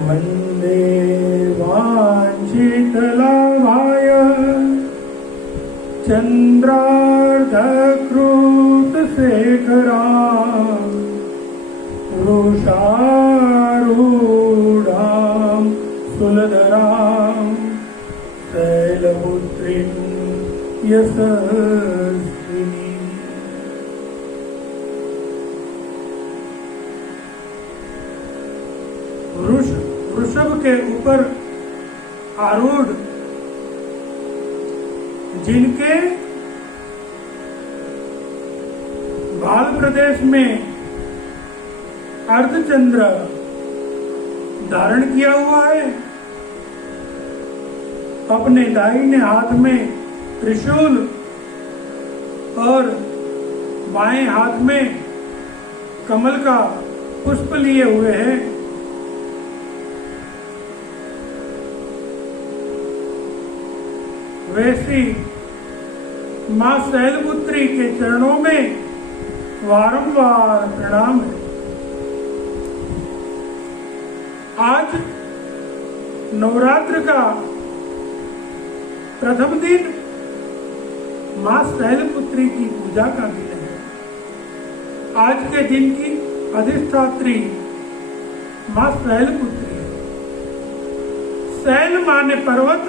वन्दे वाञ्छितलाभाय चन्द्रार्धकृतशेखरा वृषारूढां सुलधरां शैलपुत्रीं यशस्विनी। वृषभ के ऊपर आरूढ़ जिनके बाल प्रदेश में अर्धचंद्र धारण किया हुआ है, अपने दाहिने हाथ में त्रिशूल और बाएं हाथ में कमल का पुष्प लिए हुए हैं। वैसी मां शैलपुत्री के चरणों में बारंबार प्रणाम है। आज नवरात्र का प्रथम दिन मां शैलपुत्री की पूजा का दिन है। आज के दिन की अधिष्ठात्री मां शैलपुत्री है। शैल माने पर्वत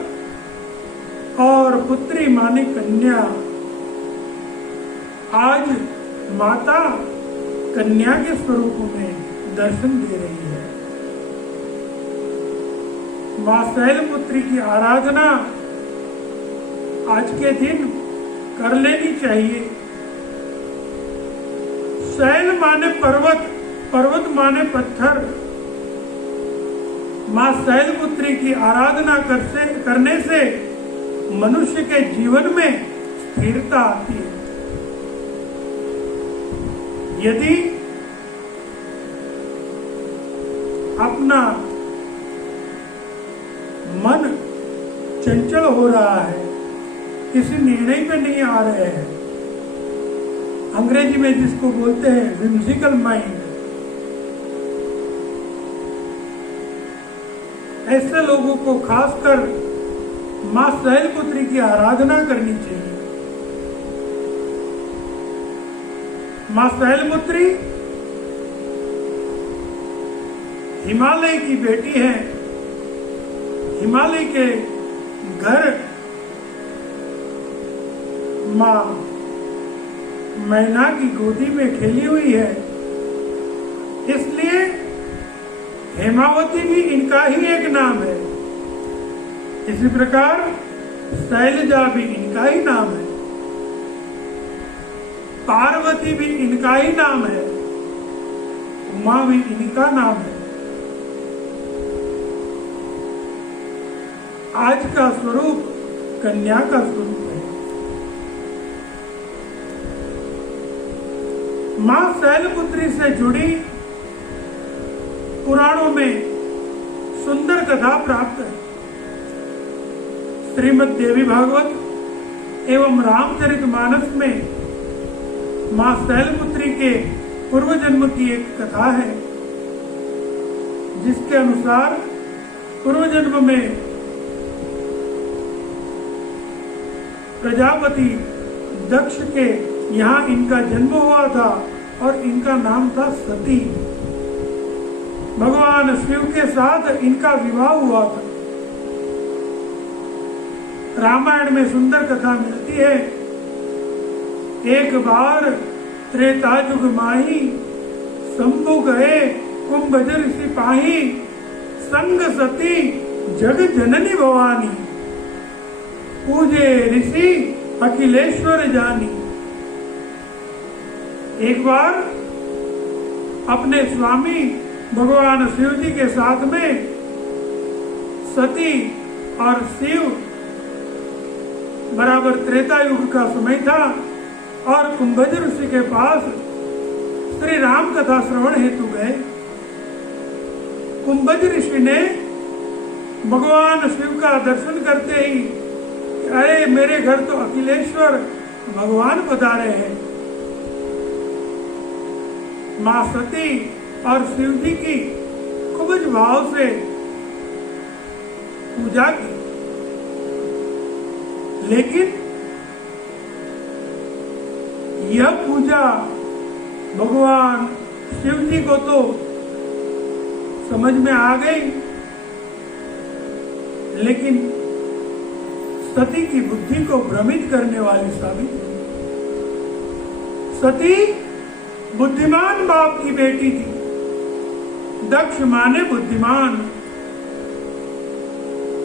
और पुत्री माने कन्या। आज माता कन्या के स्वरूप में दर्शन दे रही है। मां शैलपुत्री की आराधना आज के दिन कर लेनी चाहिए। शैल माने पर्वत, पर्वत माने पत्थर। मां शैलपुत्री की आराधना करने से मनुष्य के जीवन में स्थिरता आती है। यदि अपना मन चंचल हो रहा है, किसी निर्णय पे नहीं आ रहे हैं, अंग्रेजी में जिसको बोलते हैं whimsical माइंड, ऐसे लोगों को खासकर मां शैलपुत्री की आराधना करनी चाहिए। मां शैलपुत्री हिमालय की बेटी है। हिमालय के घर मां मैना की गोदी में खेली हुई है, इसलिए हेमावती भी इनका ही एक नाम है। इसी प्रकार शैलजा भी इनका ही नाम है, पार्वती भी इनका ही नाम है, उमा भी इनका नाम है। आज का स्वरूप कन्या का स्वरूप है। मां शैलपुत्री से जुड़ी पुराणों में सुंदर कथा प्राप्त है। श्रीमद् देवी भागवत एवं रामचरितमानस में मां शैलपुत्री के पूर्व जन्म की एक कथा है, जिसके अनुसार पूर्व जन्म में प्रजापति दक्ष के यहाँ इनका जन्म हुआ था और इनका नाम था सती। भगवान शिव के साथ इनका विवाह हुआ था। रामायण में सुंदर कथा मिलती है। एक बार त्रेता युग माही, शंभु गए कुंभज ऋषि पाही, संग सती जग जननी भवानी, पूजे ऋषि अखिलेश्वर जानी। एक बार अपने स्वामी भगवान शिव जी के साथ में सती और शिव बराबर त्रेता युग का समय था और कुंभज ऋषि के पास श्री राम कथा श्रवण हेतु गए। कुंभज ऋषि ने भगवान शिव का दर्शन करते ही, अरे मेरे घर तो अखिलेश्वर भगवान पधारे हैं। मां सती और शिव जी की खूब भाव से पूजा की, लेकिन यह पूजा भगवान शिव जी को तो समझ में आ गई, लेकिन सती की बुद्धि को भ्रमित करने वाली साबित हुई। सती बुद्धिमान बाप की बेटी थी, दक्ष माने बुद्धिमान।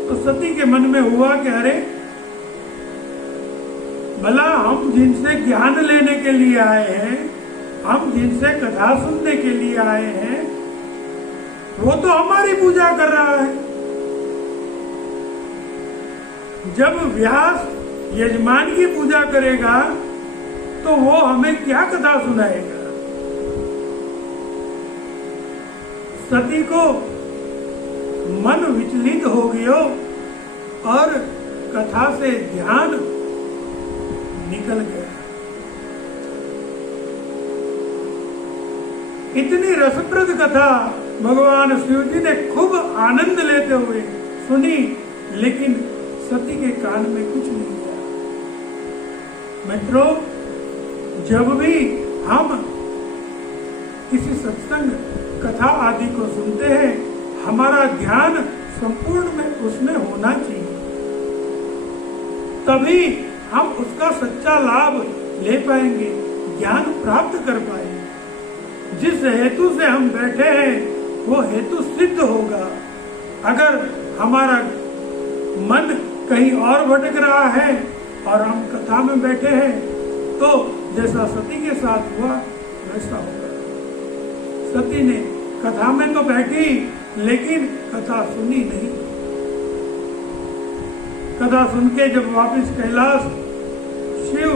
तो सती के मन में हुआ कि अरे भला हम जिनसे ज्ञान लेने के लिए आए हैं, हम जिनसे कथा सुनने के लिए आए हैं, वो तो हमारी पूजा कर रहा है। जब व्यास यजमान की पूजा करेगा तो वो हमें क्या कथा सुनाएगा। सती को मन विचलित हो गया और कथा से ध्यान निकल गया। इतनी रसप्रद कथा भगवान शिव जी ने खूब आनंद लेते हुए सुनी, लेकिन सती के कान में कुछ नहीं गया। मित्रों, जब भी हम किसी सत्संग कथा आदि को सुनते हैं, हमारा ध्यान संपूर्ण में उसमें होना चाहिए, तभी हम उसका सच्चा लाभ ले पाएंगे, ज्ञान प्राप्त कर पाएंगे। जिस हेतु से हम बैठे हैं वो हेतु सिद्ध होगा। अगर हमारा मन कहीं और भटक रहा है और हम कथा में बैठे हैं, तो जैसा सती के साथ हुआ वैसा होगा। सती ने कथा में तो बैठी, लेकिन कथा सुनी नहीं। कथा सुन के जब वापस कैलाश शिव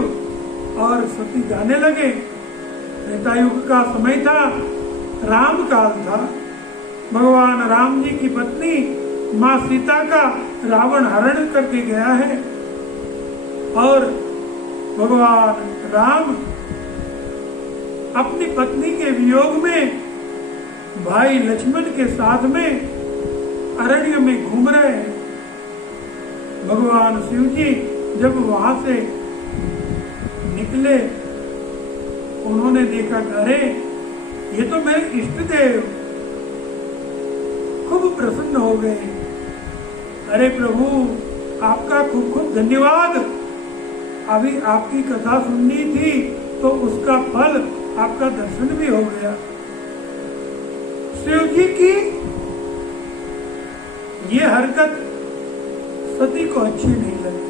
और सती जाने लगे, त्रेतायुग का समय था, राम काल था। भगवान राम जी की पत्नी माँ सीता का रावण हरण करके गया है और भगवान राम अपनी पत्नी के वियोग में भाई लक्ष्मण के साथ में अरण्य में घूम रहे हैं। भगवान शिव जी जब वहां से निकले, उन्होंने देखा, अरे ये तो मेरे इष्ट देव। खूब प्रसन्न हो गए। अरे प्रभु, आपका खूब खूब धन्यवाद। अभी आपकी कथा सुननी थी तो उसका फल आपका दर्शन भी हो गया। शिव जी की ये हरकत सती को अच्छी नहीं लगी।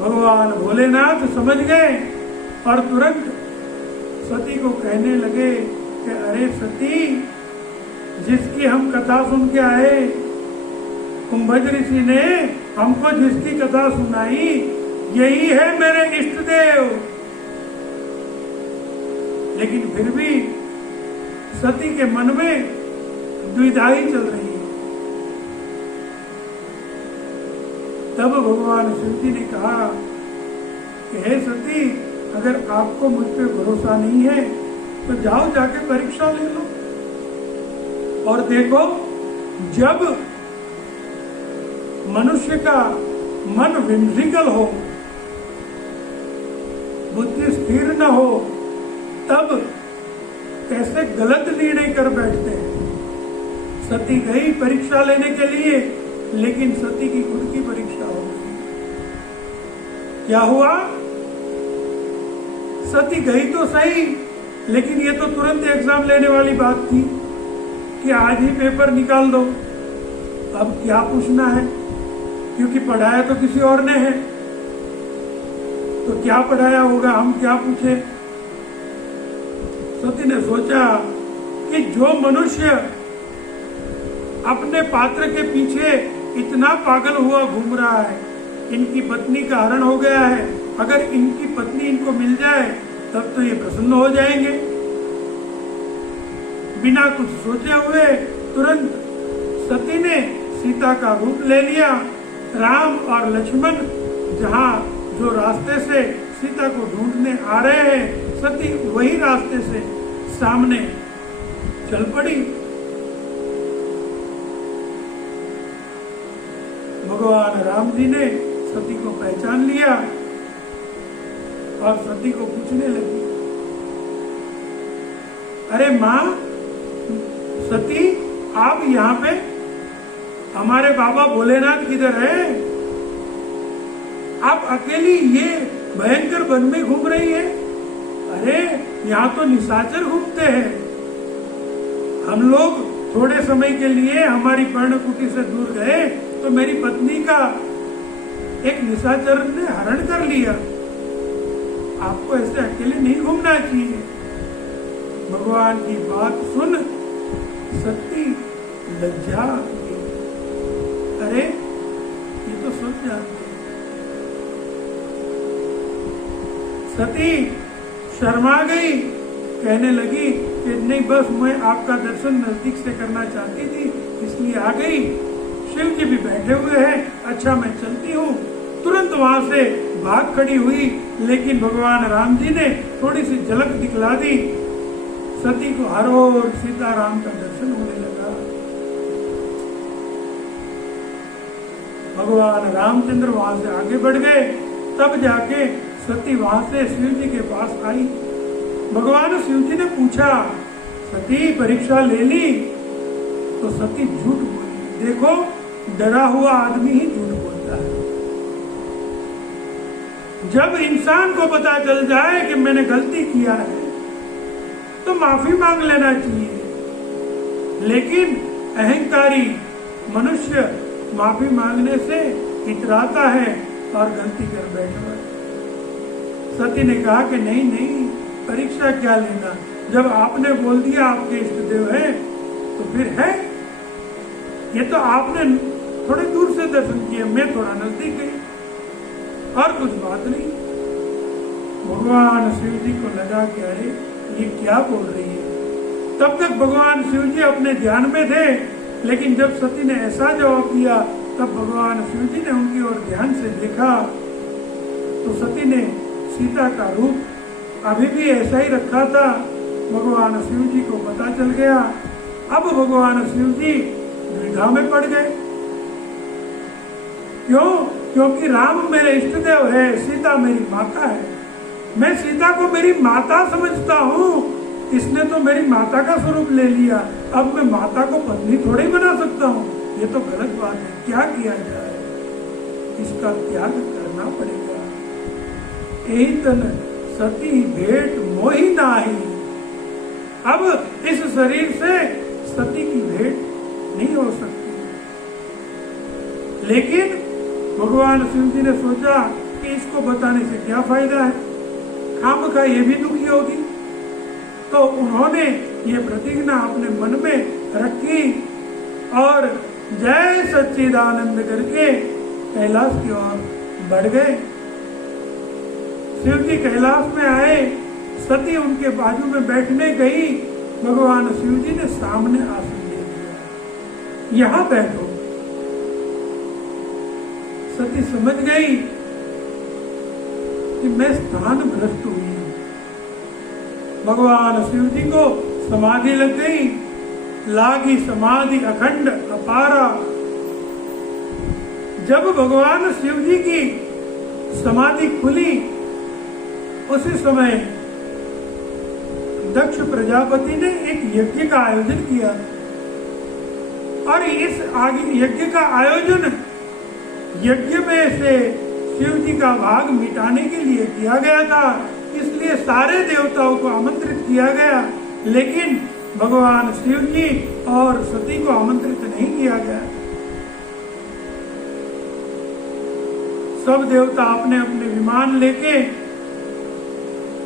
भगवान भोलेनाथ समझ गए और तुरंत सती को कहने लगे कि अरे सती, जिसकी हम कथा सुन के आए, कुंभज ऋषि ने हमको जिसकी कथा सुनाई, यही है मेरे इष्ट देव। लेकिन फिर भी सती के मन में द्विधा ही चल रही है। तब भगवान शिव जी ने कहा कि हे सती, अगर आपको मुझ पे भरोसा नहीं है तो जाओ जाके परीक्षा ले लो और देखो, जब मनुष्य का मन विमृगल हो, बुद्धि स्थिर न हो, तब कैसे गलत निर्णय कर बैठते हैं। सती गई परीक्षा लेने के लिए, लेकिन सती की खुद की परीक्षा हो गई। क्या हुआ? सती गई तो सही, लेकिन ये तो तुरंत एग्जाम लेने वाली बात थी कि आज ही पेपर निकाल दो। अब क्या पूछना है, क्योंकि पढ़ाया तो किसी और ने है, तो क्या पढ़ाया होगा, हम क्या पूछे। सती ने सोचा कि जो मनुष्य अपने पात्र के पीछे इतना पागल हुआ घूम रहा है, इनकी पत्नी का हरण हो गया है, अगर इनकी पत्नी इनको मिल जाए तब तो ये प्रसन्न हो जाएंगे। बिना कुछ सोचे हुए तुरंत सती ने सीता का रूप ले लिया। राम और लक्ष्मण जो रास्ते से सीता को ढूंढने आ रहे हैं, सती वही रास्ते से सामने चल पड़ी। भगवान राम जी ने सती को पहचान लिया और सती को पूछने लगी, अरे माँ सती, आप यहाँ पे, हमारे बाबा भोलेनाथ किधर है? आप अकेली ये भयंकर वन में घूम रही है? अरे यहाँ तो निशाचर घूमते हैं। हम लोग थोड़े समय के लिए हमारी पर्णकुटी से दूर गए तो मेरी पत्नी का एक निशाचर ने हरण कर लिया। आपको ऐसे अकेले नहीं घूमना चाहिए। भगवान की बात सुन सती लज्जा गई। अरे ये तो सब जानते हैं। सती शर्मा गई, कहने लगी कि नहीं, बस मैं आपका दर्शन नजदीक से करना चाहती थी इसलिए आ गई। शिव जी भी बैठे हुए हैं, अच्छा मैं चलती हूँ। तुरंत वहां से भाग खड़ी हुई, लेकिन भगवान राम जी ने थोड़ी सी झलक दिखला दी। सती को हर ओर सीताराम का दर्शन होने लगा। भगवान रामचंद्र वहां से आगे बढ़ गए, तब जाके सती वहां से शिव जी के पास आई। भगवान शिव जी ने पूछा, सती परीक्षा ले ली? तो सती झूठ बोली। देखो, डरा हुआ आदमी ही झूठ बोलता है। जब इंसान को पता चल जाए कि मैंने गलती किया है तो माफी मांग लेना चाहिए, लेकिन अहंकारी मनुष्य माफी मांगने से इतराता है और गलती कर बैठा है। सती ने कहा कि नहीं नहीं, परीक्षा क्या लेना, जब आपने बोल दिया आपके इष्ट देव है तो फिर है। ये तो आपने थोड़े दूर से दर्शन किए, मैं थोड़ा नजदीक गई, और कुछ बात नहीं। भगवान शिव जी को लगा कि अरे ये क्या बोल रही है। तब तक भगवान शिव जी अपने ध्यान में थे, लेकिन जब सती ने ऐसा जवाब दिया तब भगवान शिव जी ने उनकी ओर ध्यान से देखा तो सती ने सीता का रूप अभी भी ऐसा ही रखा था। भगवान शिव जी को पता चल गया। अब भगवान शिव जी द्विधा में पड़ गए। क्यों? क्योंकि राम मेरे इष्ट देव है, सीता मेरी माता है। मैं सीता को मेरी माता समझता हूँ, इसने तो मेरी माता का स्वरूप ले लिया, अब मैं माता को पत्नी थोड़ी बना सकता हूँ। ये तो गलत बात है, क्या किया जाए? इसका त्याग करना पड़ेगा। यही तन सती भेंट मोही नाही। अब इस शरीर से सती की भेंट नहीं हो सकती। लेकिन भगवान शिव जी ने सोचा कि इसको बताने से क्या फायदा है, खामखा ये भी दुखी होगी। तो उन्होंने ये प्रतिज्ञा अपने मन में रखी और जय सच्चिदानंद करके कैलाश की ओर बढ़ गए। शिव जी कैलाश में आए, सती उनके बाजू में बैठने गई। भगवान शिव जी ने सामने आसन दे दिया, यहाँ बैठो। सती समझ गई कि मैं स्थान भ्रष्ट हुई हूं। भगवान शिव जी को समाधि लग गई, लागी समाधि अखंड अपारा। जब भगवान शिव जी की समाधि खुली, उसी समय दक्ष प्रजापति ने एक यज्ञ का आयोजन किया और इस यज्ञ का आयोजन यज्ञ में से शिव जी का भाग मिटाने के लिए किया गया था। इसलिए सारे देवताओं को आमंत्रित किया गया, लेकिन भगवान शिव जी और सती को आमंत्रित नहीं किया गया। सब देवता अपने अपने विमान लेके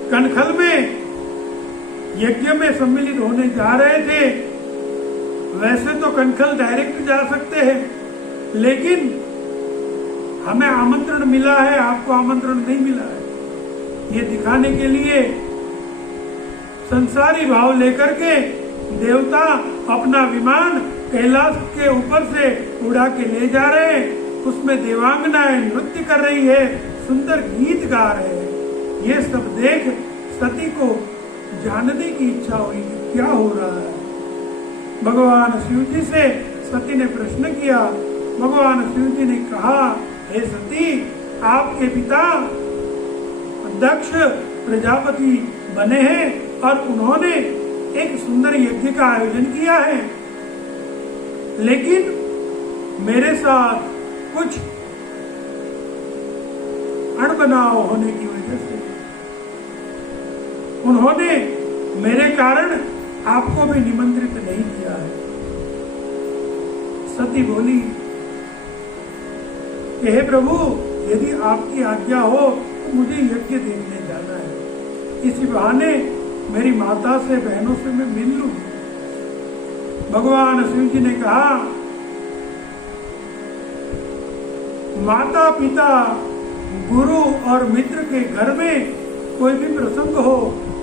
कनखल में यज्ञ में सम्मिलित होने जा रहे थे। वैसे तो कनखल डायरेक्ट जा सकते हैं, लेकिन हमें आमंत्रण मिला है, आपको आमंत्रण नहीं मिला है। ये दिखाने के लिए संसारी भाव लेकर के देवता अपना विमान कैलाश के ऊपर से उड़ा के ले जा रहे हैं। उसमें देवांगनाएं नृत्य कर रही है, सुंदर गीत गा रहे हैं। ये सब देख सती को जानने की इच्छा हुई कि क्या हो रहा है। भगवान शिव जी से सती ने प्रश्न किया भगवान शिव जी ने कहा, हे सती, आपके पिता दक्ष प्रजापति बने हैं और उन्होंने एक सुंदर यज्ञ का आयोजन किया है, लेकिन मेरे साथ कुछ अणबनाव होने की वजह से उन्होंने मेरे कारण आपको भी निमंत्रित नहीं किया है। सती बोली कि हे प्रभु, यदि आपकी आज्ञा हो तो मुझे यज्ञ देखने जाना है, इसी बहाने मेरी माता से, बहनों से मैं मिल लूं। भगवान शिव जी ने कहा, माता पिता, गुरु और मित्र के घर में कोई भी प्रसंग हो,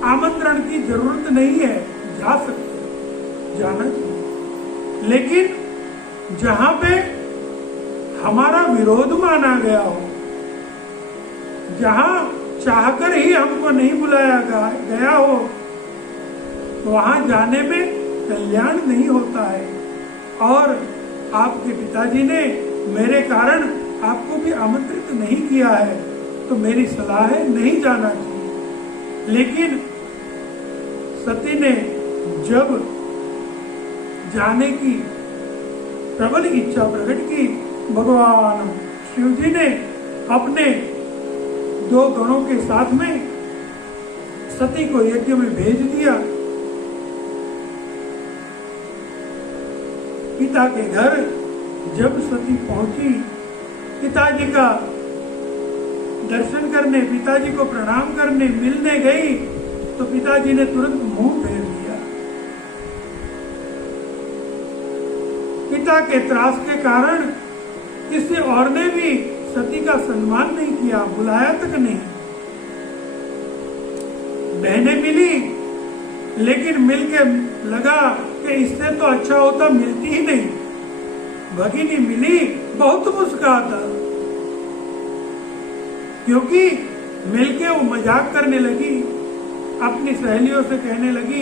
आमंत्रण की जरूरत नहीं है, जा सकते, जाना चाहिए। लेकिन जहां पे हमारा विरोध माना गया हो, जहां चाहकर ही हमको नहीं बुलाया गया हो, तो वहां जाने में कल्याण नहीं होता है। और आपके पिताजी ने मेरे कारण आपको भी आमंत्रित नहीं किया है, तो मेरी सलाह है नहीं जाना चाहिए। लेकिन सती ने जब जाने की प्रबल इच्छा प्रकट की, भगवान शिव जी ने अपने 2 गणों के साथ में सती को यज्ञ में भेज दिया। पिता के घर जब सती पहुंची, पिताजी का दर्शन करने, पिताजी को प्रणाम करने, मिलने गई, तो पिताजी ने तुरंत मुंह फेर लिया। पिता के त्रास के कारण किसी और ने भी सती का सम्मान नहीं किया, बुलाया तक नहीं। बहनें मिली, लेकिन मिलके लगा कि इससे तो अच्छा होता मिलती ही नहीं। भगिनी मिली, बहुत मुस्कुराता, क्योंकि मिलके वो मजाक करने लगी, अपनी सहेलियों से कहने लगी,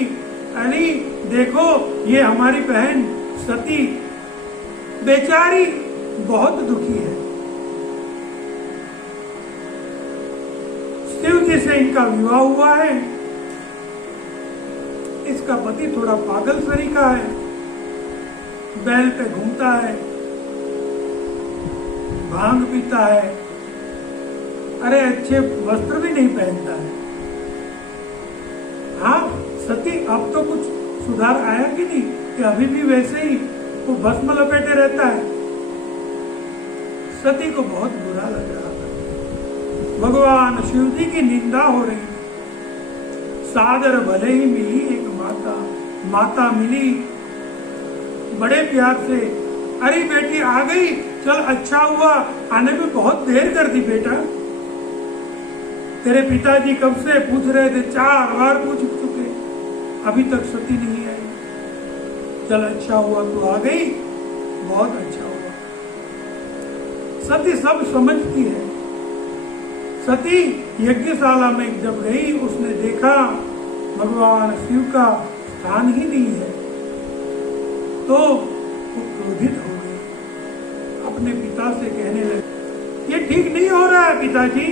अरे देखो ये हमारी बहन सती बेचारी बहुत दुखी है, शिव जी से इनका विवाह हुआ है, इसका पति थोड़ा पागल सरी का है, बैल पे घूमता है, भांग पीता है, अरे अच्छे वस्त्र भी नहीं पहनता है। हाँ सती, अब तो कुछ सुधार आया कि नहीं, कि अभी भी वैसे ही वो भस्म लपेटे रहता है। सती को बहुत बुरा लग रहा था, भगवान शिव जी की निंदा हो रही। सादर भले ही मिली एक माता मिली बड़े प्यार से, अरे बेटी आ गई, चल अच्छा हुआ, आने में बहुत देर कर दी बेटा, तेरे पिताजी कब से पूछ रहे थे, 4 बार पूछ चुके, अभी तक सती नहीं आई, चल अच्छा हुआ तू आ गई, बहुत अच्छा हुआ। सती सब समझती है। सती यज्ञशाला में जब गई, उसने देखा भगवान शिव का स्थान ही नहीं है, तो वो क्रोधित हो गई, अपने पिता से कहने लगी, ये ठीक नहीं हो रहा है पिताजी,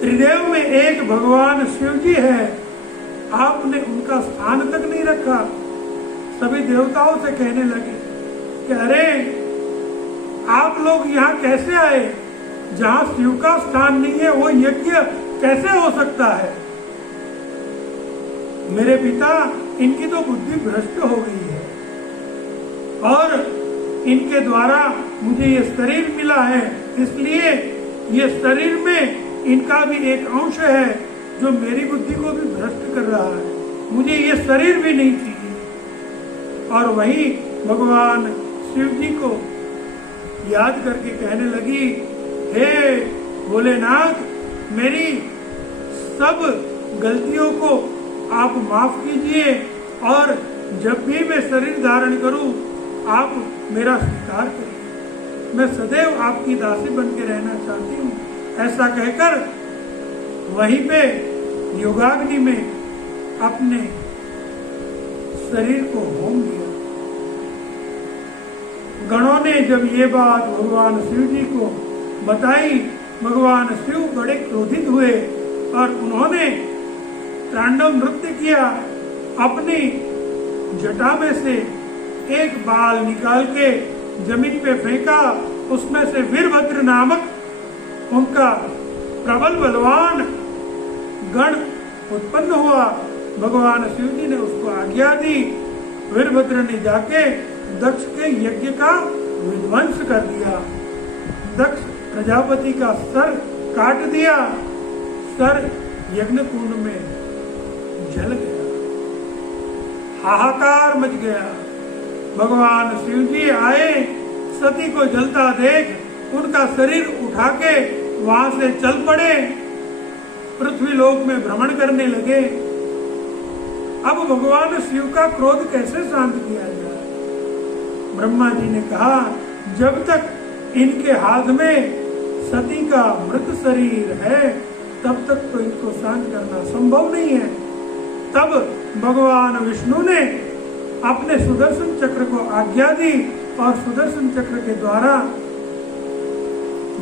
त्रिदेव में एक भगवान शिव जी है, आपने उनका स्थान तक नहीं रखा। सभी देवताओं से कहने लगे कि अरे आप लोग यहाँ कैसे आए, जहाँ शिव का स्थान नहीं है वो यज्ञ कैसे हो सकता है। मेरे पिता, इनकी तो बुद्धि भ्रष्ट हो गई है और इनके द्वारा मुझे ये शरीर मिला है, इसलिए ये शरीर में इनका भी एक अंश है जो मेरी बुद्धि को भी भ्रष्ट कर रहा है, मुझे ये शरीर भी नहीं चाहिए। और वही भगवान शिव जी को याद करके कहने लगी, हे भोलेनाथ, मेरी सब गलतियों को आप माफ कीजिए और जब भी मैं शरीर धारण करूं आप मेरा स्वीकार करिए, मैं सदैव आपकी दासी बन के रहना चाहती हूँ। ऐसा कहकर वहीं पे योगाग्नि में अपने शरीर को होम दिया। गणों ने जब ये बात भगवान शिव जी को बताई, भगवान शिव बड़े क्रोधित हुए और उन्होंने तांडव नृत्य किया। अपनी जटा में से एक बाल निकाल के जमीन पे फेंका, उसमें से वीरभद्र नामक उनका प्रबल बलवान गण उत्पन्न हुआ। भगवान शिव जी ने उसको आज्ञा दी। वीरभद्र ने जाके दक्ष के यज्ञ का विध्वंस कर दिया। दक्ष प्रजापति का सर काट दिया। सर यज्ञ कुंड में जल गया। हाहाकार मच गया। भगवान शिव जी आए, सती को जलता देख उनका शरीर उठा के वहां से चल पड़े, पृथ्वी लोक में भ्रमण करने लगे। अब भगवान शिव का क्रोध कैसे शांत किया जाए? ब्रह्मा जी ने कहा, जब तक इनके हाथ में सती का मृत शरीर है तब तक तो इनको शांत करना संभव नहीं है। तब भगवान विष्णु ने अपने सुदर्शन चक्र को आज्ञा दी और सुदर्शन चक्र के द्वारा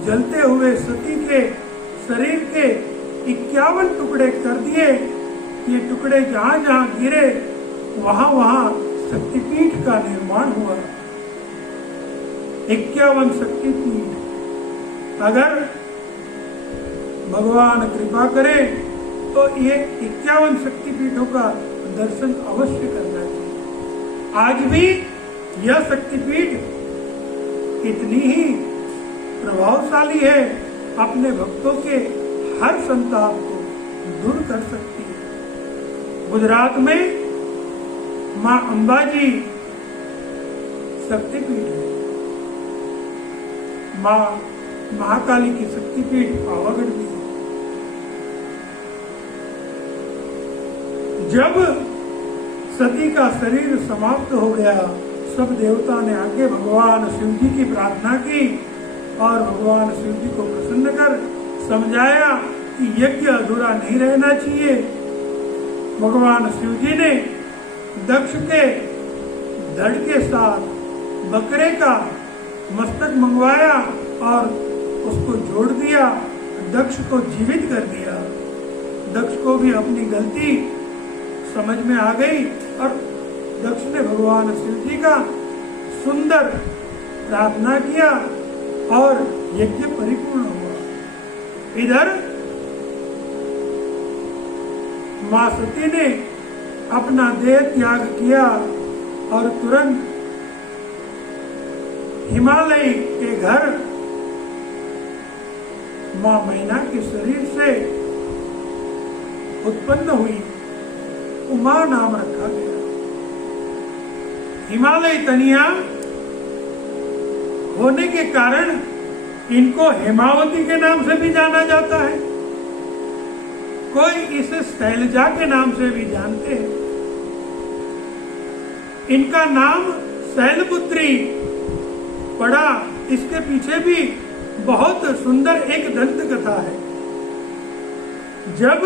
जलते हुए सती के शरीर के 51 टुकड़े कर दिए। ये टुकड़े जहां जहां गिरे वहां वहां शक्तिपीठ का निर्माण हुआ। 51 शक्तिपीठ। अगर भगवान कृपा करे तो ये 51 शक्तिपीठों का दर्शन अवश्य करना चाहिए। आज भी यह शक्तिपीठ इतनी ही प्रभावशाली है, अपने भक्तों के हर संताप को दूर कर सकती है। गुजरात में मां अंबाजी शक्तिपीठ है। मां महाकाली की शक्तिपीठ पावागढ़ भी है। जब सती का शरीर समाप्त हो गया, सब देवता ने आके भगवान शिव जी की प्रार्थना की और भगवान शिव जी को प्रसन्न कर समझाया कि यज्ञ अधूरा नहीं रहना चाहिए। भगवान शिव जी ने दक्ष के धड़ के साथ बकरे का मस्तक मंगवाया और उसको जोड़ दिया, दक्ष को जीवित कर दिया। दक्ष को भी अपनी गलती समझ में आ गई और दक्ष ने भगवान शिव जी का सुंदर प्रार्थना किया और यज्ञ परिपूर्ण हुआ। इधर मां सती ने अपना देह त्याग किया और तुरंत हिमालय के घर मां मैना के शरीर से उत्पन्न हुई, उमा नाम रखा गया। हिमालय तनिया होने के कारण इनको हेमावती के नाम से भी जाना जाता है। कोई इसे शैलजा के नाम से भी जानते हैं। इनका नाम शैलपुत्री पड़ा, इसके पीछे भी बहुत सुंदर एक दंत कथा है। जब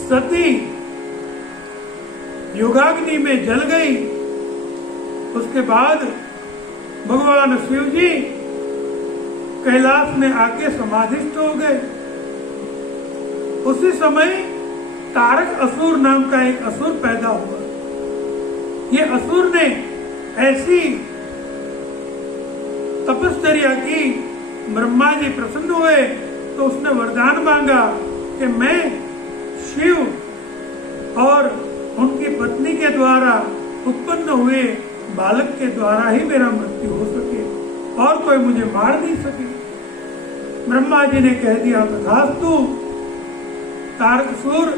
सती योगाग्नि में जल गई, उसके बाद भगवान शिव जी कैलाश में आके समाधिस्थ हो गए। उसी समय तारक असुर नाम का एक असुर पैदा हुआ। ये असुर ने ऐसी तपश्चर्या की, ब्रह्मा जी प्रसन्न हुए तो उसने वरदान मांगा कि मैं शिव और उनकी पत्नी के द्वारा उत्पन्न हुए बालक के द्वारा ही मेरा मृत्यु हो सके और कोई मुझे मार नहीं सके। ब्रह्मा जी ने कह दिया तथास्तु। तारकासुर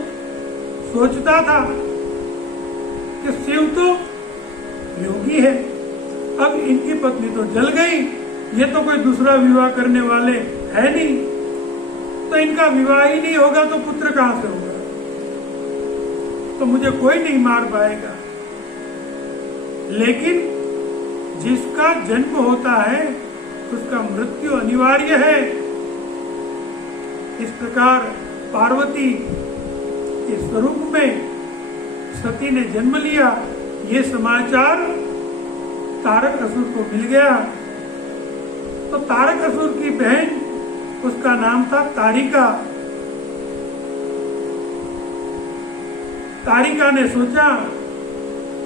सोचता था कि शिव तो योगी है, अब इनकी पत्नी तो जल गई, ये तो कोई दूसरा विवाह करने वाले है नहीं, तो इनका विवाह ही नहीं होगा तो पुत्र कहां से होगा, तो मुझे कोई नहीं मार पाएगा। लेकिन जिसका जन्म होता है उसका मृत्यु अनिवार्य है। इस प्रकार पार्वती के स्वरूप में सती ने जन्म लिया। ये समाचार तारकासुर को मिल गया। तो तारकासुर की बहन, उसका नाम था तारिका। तारिका ने सोचा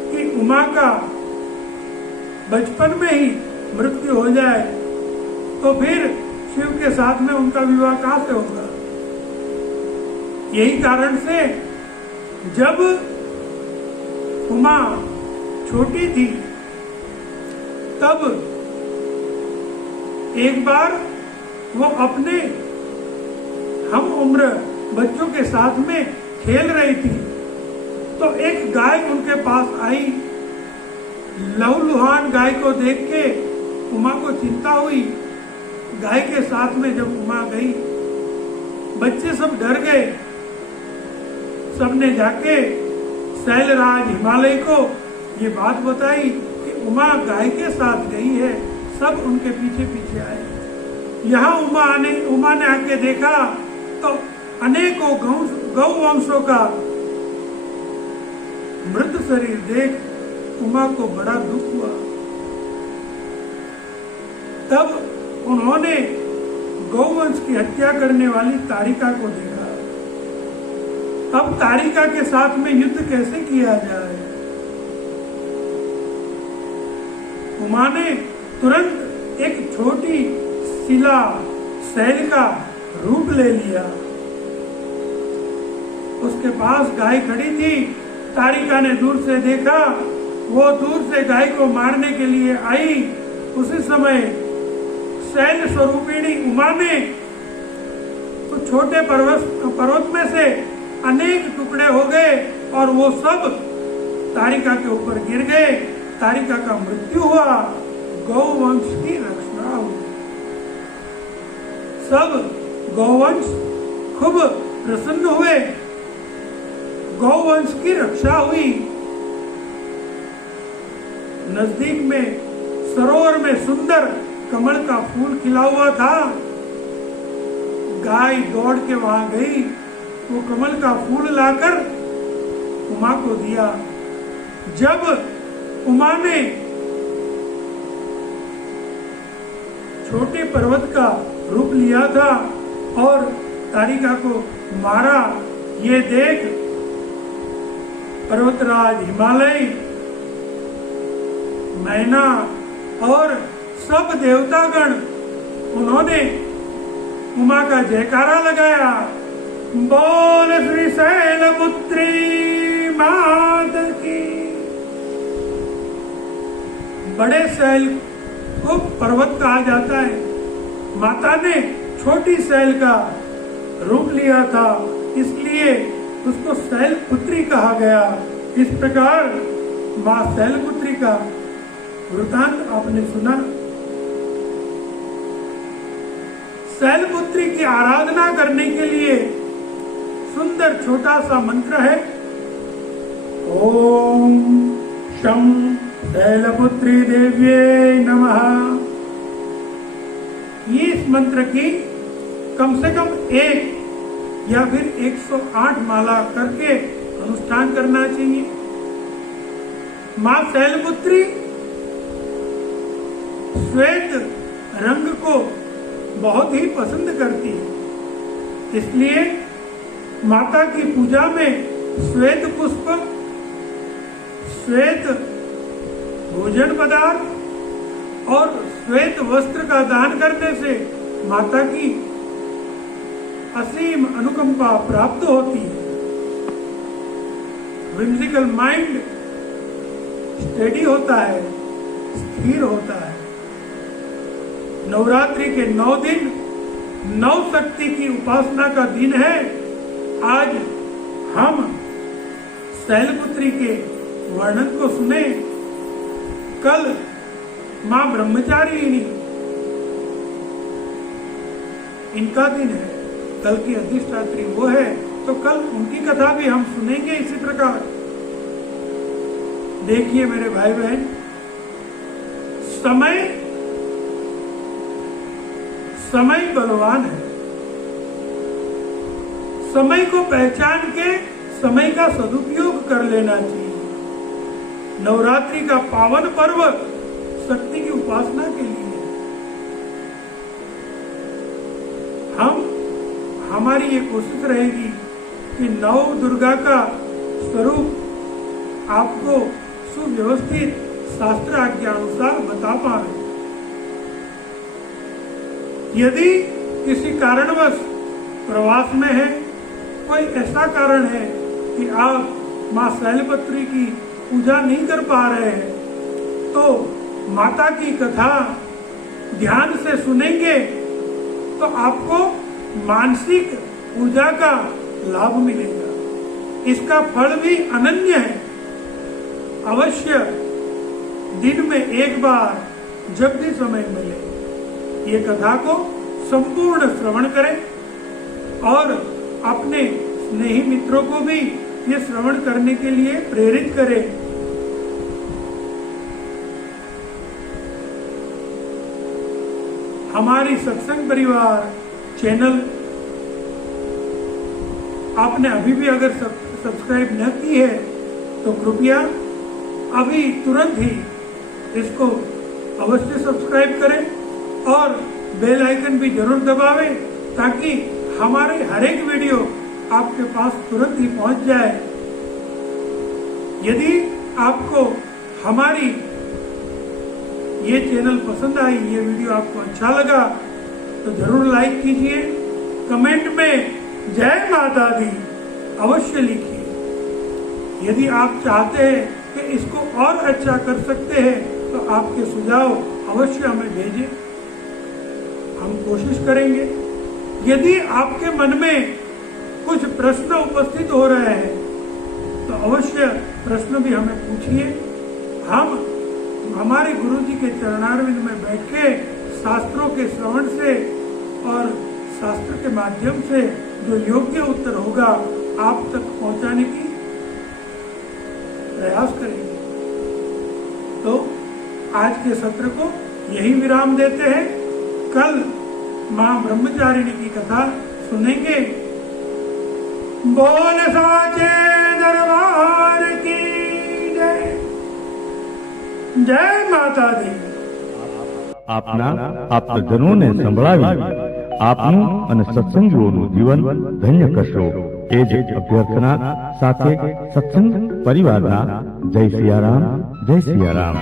कि उमा का बचपन में ही मृत्यु हो जाए तो फिर शिव के साथ में उनका विवाह कहां से होगा। यही कारण से जब उमा छोटी थी तब एक बार वो अपने हम उम्र बच्चों के साथ में खेल रही थी तो एक गाय उनके पास आई। लहूलुहान गाय को देख के उमा को चिंता हुई। गाय के साथ में जब उमा गई, बच्चे सब डर गए। सबने जाके शैलराज हिमालय को ये बात बताई कि उमा गाय के साथ गई है। सब उनके पीछे पीछे आए। यहाँ उमा ने आके देखा तो अनेकों गौ वंशों का मृत शरीर देख उमा को बड़ा दुख हुआ। तब उन्होंने गौवंश की हत्या करने वाली तारिका को देखा। अब तारिका के साथ में युद्ध कैसे किया जाए। उमा ने तुरंत एक छोटी शिला शैल का रूप ले लिया। उसके पास गाय खड़ी थी। तारिका ने दूर से देखा, वो दूर से गाय को मारने के लिए आई। उसी समय शैल स्वरूपिणी उमा ने तो छोटे पर्वत में से अनेक टुकड़े हो गए और वो सब तारिका के ऊपर गिर गए। तारिका का मृत्यु हुआ। गौवंश की रक्षा हुई। सब गौवंश खूब प्रसन्न हुए। गौवंश की रक्षा हुई। नजदीक में सरोवर में सुंदर कमल का फूल खिला हुआ था। गाय दौड़ के वहां गई, वो कमल का फूल लाकर उमा को दिया। जब उमा ने छोटे पर्वत का रूप लिया था और तारिका को मारा, ये देख पर्वतराज हिमालय, मैना और सब देवतागण उन्होंने उमा का जयकारा लगाया। बोल श्री शैलपुत्री मात की। बड़े शैल को पर्वत कहा जाता है। माता ने छोटी शैल का रूप लिया था, इसलिए उसको शैलपुत्री कहा गया। इस प्रकार मां शैलपुत्री का वृतांत आपने सुना। शैलपुत्री की आराधना करने के लिए सुंदर छोटा सा मंत्र है। ओम शं शैलपुत्री देव्ये नमः। ये इस मंत्र की कम से कम 1 या फिर 108 माला करके अनुष्ठान करना चाहिए। मां शैलपुत्री श्वेत रंग को बहुत ही पसंद करती है, इसलिए माता की पूजा में श्वेत पुष्प, श्वेत भोजन पदार्थ और श्वेत वस्त्र का दान करने से माता की असीम अनुकंपा प्राप्त होती है। व्हिम्सिकल माइंड स्टेडी होता है, स्थिर होता है। नवरात्रि के 9 दिन 9 शक्ति की उपासना का दिन है। आज हम शैलपुत्री के वर्णन को सुने। कल मां ब्रह्मचारिणी इनका दिन है, कल की अधिष्ठात्री वो है, तो कल उनकी कथा भी हम सुनेंगे। इसी प्रकार देखिए मेरे भाई बहन, समय बलवान है। समय को पहचान के समय का सदुपयोग कर लेना चाहिए। नवरात्रि का पावन पर्व शक्ति की उपासना के लिए। हमारी ये कोशिश रहेगी कि नव दुर्गा का स्वरूप आपको सुव्यवस्थित शास्त्र आज्ञा अनुसार बता पाए। यदि किसी कारणवश प्रवास में है, कोई ऐसा कारण है कि आप मां शैलपुत्री की पूजा नहीं कर पा रहे हैं, तो माता की कथा ध्यान से सुनेंगे तो आपको मानसिक पूजा का लाभ मिलेगा। इसका फल भी अनन्य है। अवश्य दिन में एक बार जब भी समय मिले ये कथा को संपूर्ण श्रवण करें और अपने स्नेही मित्रों को भी ये श्रवण करने के लिए प्रेरित करें। हमारी सत्संग परिवार चैनल आपने अभी भी अगर सब्सक्राइब न की है तो कृपया अभी तुरंत ही इसको अवश्य सब्सक्राइब करें और बेल आइकन भी जरूर दबावें ताकि हमारे हर एक वीडियो आपके पास तुरंत ही पहुंच जाए। यदि आपको हमारी ये चैनल पसंद आई, ये वीडियो आपको अच्छा लगा तो जरूर लाइक कीजिए, कमेंट में जय माता दी अवश्य लिखिए। यदि आप चाहते हैं कि इसको और अच्छा कर सकते हैं तो आपके सुझाव अवश्य हमें भेजें, हम कोशिश करेंगे। यदि आपके मन में कुछ प्रश्न उपस्थित हो रहे हैं तो अवश्य प्रश्न भी हमें पूछिए। हम हमारे गुरु जी के चरणारविंद में बैठ के शास्त्रों के श्रवण से और शास्त्र के माध्यम से जो योग्य उत्तर होगा आप तक पहुंचाने की प्रयास करेंगे। तो आज के सत्र को यही विराम देते हैं। कल मां ब्रह्मचारिणी की कथा सुनेंगे। बोल साचे दरबार की जय। जय माता दी। આપના આપ્તજનોને સંભળાવી આપનું અને સત્સંગીઓનું જીવન ધન્ય કરશો એ જ અભ્યર્થના સાથે સત્સંગ પરિવારના જય સિયારામ, જય સિયારામ।